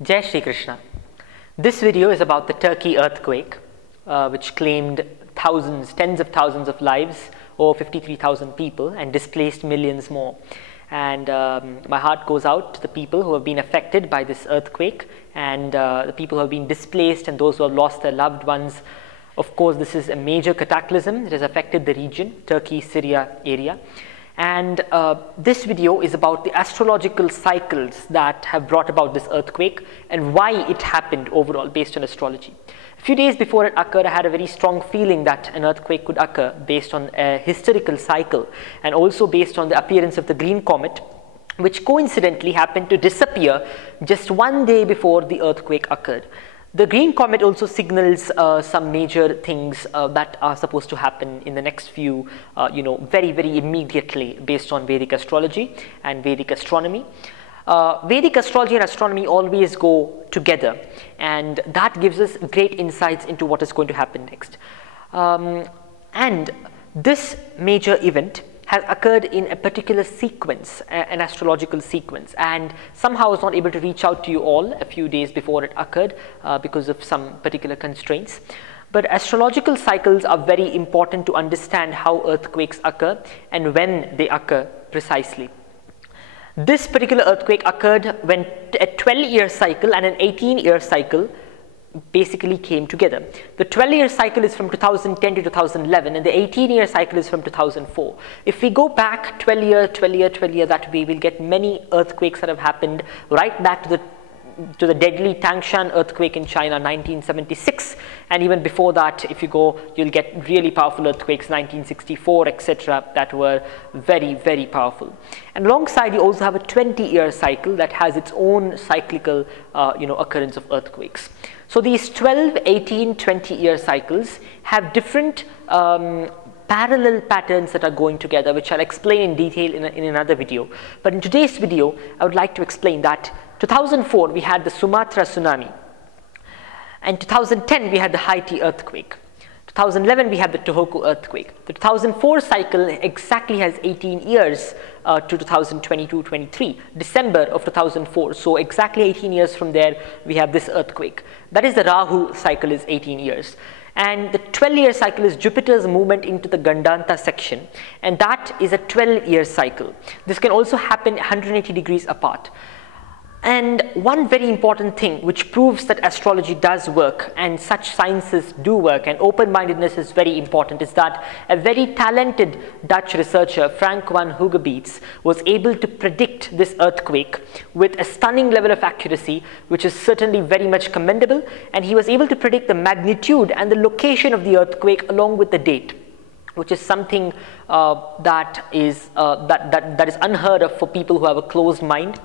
Jai Shri Krishna. This video is about the Turkey earthquake, which claimed thousands, tens of thousands of lives, over 53,000 people, and displaced millions more. And my heart goes out to the people who have been affected by this earthquake, and the people who have been displaced and those who have lost their loved ones. Of course, this is a major cataclysm. It has affected the region, Turkey, Syria area. And this video is about the astrological cycles that have brought about this earthquake and why it happened overall based on astrology. A few days before it occurred, I had a very strong feeling that an earthquake could occur based on a historical cycle and also based on the appearance of the green comet, which coincidentally happened to disappear just one day before the earthquake occurred. The green comet also signals some major things that are supposed to happen in the next few, very, very immediately based on Vedic astrology and Vedic astronomy. Vedic astrology and astronomy always go together, and that gives us great insights into what is going to happen next. And this major event has occurred in a particular sequence, an astrological sequence, and somehow I was not able to reach out to you all a few days before it occurred because of some particular constraints. But astrological cycles are very important to understand how earthquakes occur and when they occur precisely. This particular earthquake occurred when a 12-year cycle and an 18-year cycle basically came together. The 12-year cycle is from 2010 to 2011, and the 18-year cycle is from 2004. If we go back 12 year, that way we'll get many earthquakes that have happened right back to the deadly Tangshan earthquake in China, 1976, and even before that, if you go, you'll get really powerful earthquakes, 1964, etc., that were very, very powerful. And alongside, you also have a 20-year cycle that has its own cyclical, occurrence of earthquakes. So these 12, 18, 20-year cycles have different parallel patterns that are going together, which I'll explain in detail in another video. But in today's video, I would like to explain that 2004, we had the Sumatra tsunami. And 2010, we had the Haiti earthquake. 2011, we had the Tohoku earthquake. The 2004 cycle exactly has 18 years to 2022-23, December of 2004. So exactly 18 years from there, we have this earthquake. That is the Rahu cycle is 18 years. And the 12-year cycle is Jupiter's movement into the Gandanta section. And that is a 12-year cycle. This can also happen 180 degrees apart. And one very important thing which proves that astrology does work and such sciences do work and open-mindedness is very important is that a very talented Dutch researcher, Frank van Hogebeets, was able to predict this earthquake with a stunning level of accuracy, which is certainly very much commendable, and he was able to predict the magnitude and the location of the earthquake along with the date, which is something that is unheard of for people who have a closed mind.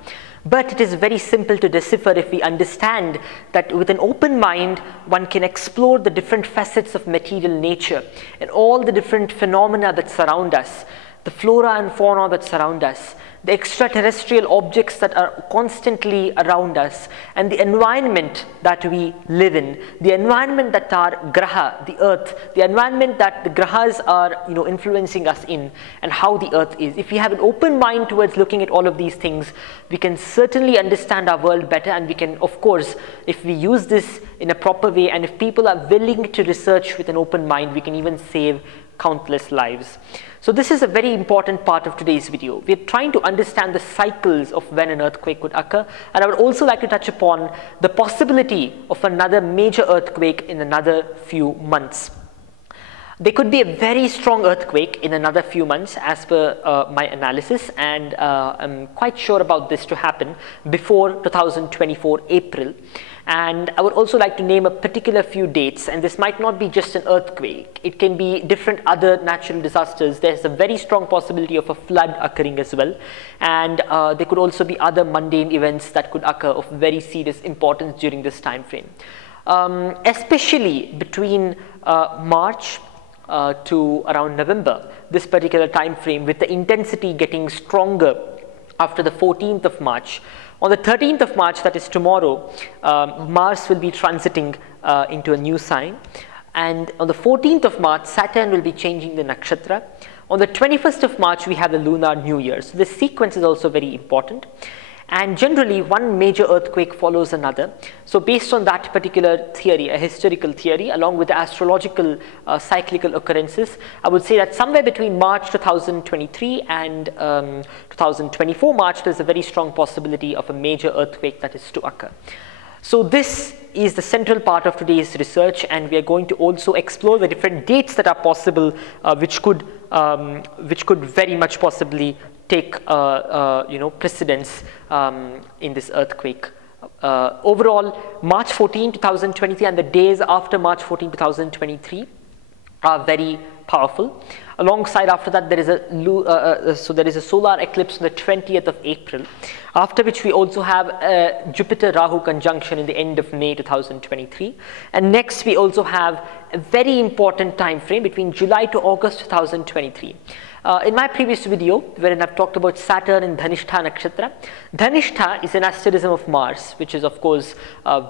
But it is very simple to decipher if we understand that with an open mind, one can explore the different facets of material nature and all the different phenomena that surround us, the flora and fauna that surround us, the extraterrestrial objects that are constantly around us, and the environment that we live in, the environment that our graha, the earth, the environment that the grahas are influencing us in, and how the earth is. If we have an open mind towards looking at all of these things, we can certainly understand our world better, and we can, of course, if we use this in a proper way, and if people are willing to research with an open mind, we can even save countless lives. So this is a very important part of today's video. We are trying to understand the cycles of when an earthquake could occur, and I would also like to touch upon the possibility of another major earthquake in another few months. There could be a very strong earthquake in another few months as per my analysis, and I'm quite sure about this to happen before 2024 April. And I would also like to name a particular few dates, and this might not be just an earthquake. It can be different other natural disasters. There's a very strong possibility of a flood occurring as well. And there could also be other mundane events that could occur of very serious importance during this time frame. Especially between March to around November, this particular time frame, with the intensity getting stronger after the 14th of March. On the 13th of March, that is tomorrow, Mars will be transiting into a new sign. And on the 14th of March, Saturn will be changing the nakshatra. On the 21st of March, we have the lunar new year. So this sequence is also very important. And generally, one major earthquake follows another. So based on that particular theory, a historical theory, along with the astrological cyclical occurrences, I would say that somewhere between March 2023 and 2024 March, there's a very strong possibility of a major earthquake that is to occur. So this is the central part of today's research, and we are going to also explore the different dates that are possible, which could very much possibly take precedence in this earthquake. Overall, March 14, 2023 and the days after March 14, 2023 are very powerful. Alongside after that, there is a solar eclipse on the 20th of April, after which we also have a Jupiter-Rahu conjunction in the end of May 2023. And next we also have a very important time frame between July to August 2023. In my previous video, wherein I've talked about Saturn in Dhanishta Nakshatra, Dhanishta is an asterism of Mars, which is of course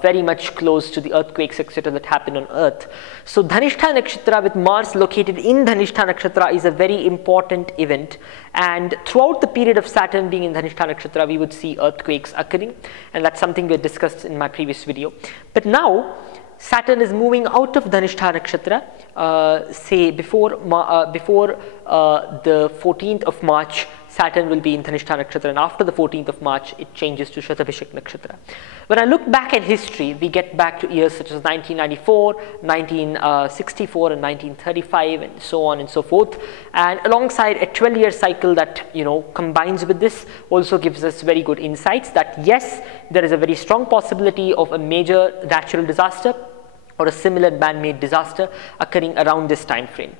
very much close to the earthquakes etc. that happen on Earth. So Dhanishta Nakshatra with Mars located in Dhanishta Nakshatra is a very important event, and throughout the period of Saturn being in Dhanishta Nakshatra, we would see earthquakes occurring, and that's something we discussed in my previous video. But now Saturn is moving out of Dhanishta Nakshatra, say before the 14th of March, Saturn will be in Dhanishta Nakshatra, and after the 14th of March, it changes to Shatabhishek Nakshatra. When I look back at history, we get back to years such as 1994, 1964, and 1935, and so on and so forth. And alongside a 12-year cycle that combines with this, also gives us very good insights that yes, there is a very strong possibility of a major natural disaster or a similar man-made disaster occurring around this time frame.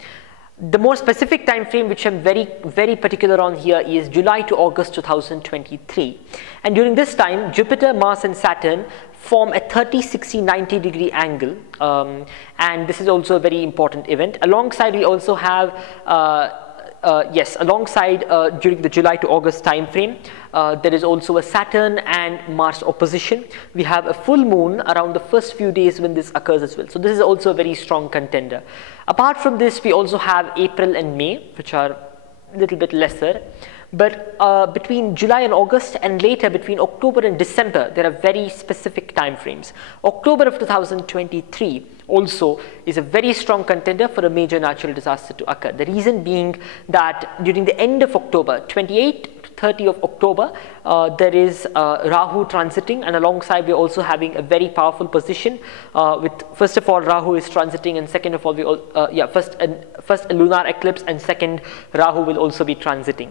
The more specific time frame which I'm very particular on here is July to August 2023. And during this time, Jupiter, Mars and Saturn form a 30, 60, 90 degree angle, and this is also a very important event. Alongside we also have during the July to August time frame, there is also a Saturn and Mars opposition. We have a full moon around the first few days when this occurs as well. So this is also a very strong contender. Apart from this, we also have April and May, which are a little bit lesser. But between July and August, and later between October and December, there are very specific time frames. October of 2023 also is a very strong contender for a major natural disaster to occur. The reason being that during the end of October, 28 to 30 of October, there is Rahu transiting, and alongside we're also having a very powerful position with, first of all, Rahu is transiting, and second of all, first a lunar eclipse, and second, Rahu will also be transiting.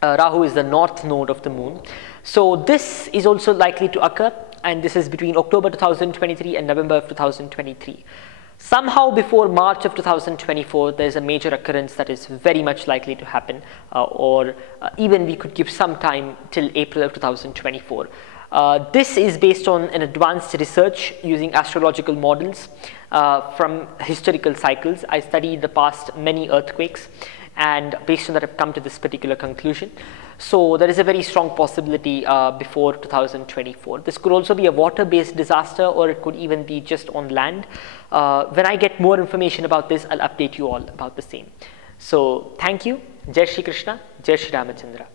Rahu is the north node of the moon. So this is also likely to occur, and this is between October 2023 and November of 2023. Somehow before March of 2024, there is a major occurrence that is very much likely to happen, or even we could give some time till April of 2024. This is based on an advanced research using astrological models from historical cycles. I studied the past many earthquakes, and based on that I've come to this particular conclusion. So there is a very strong possibility before 2024. This could also be a water-based disaster, or it could even be just on land. When I get more information about this, I'll update you all about the same. So thank you. Jai Shri Krishna, Jai Shri Ramachandra.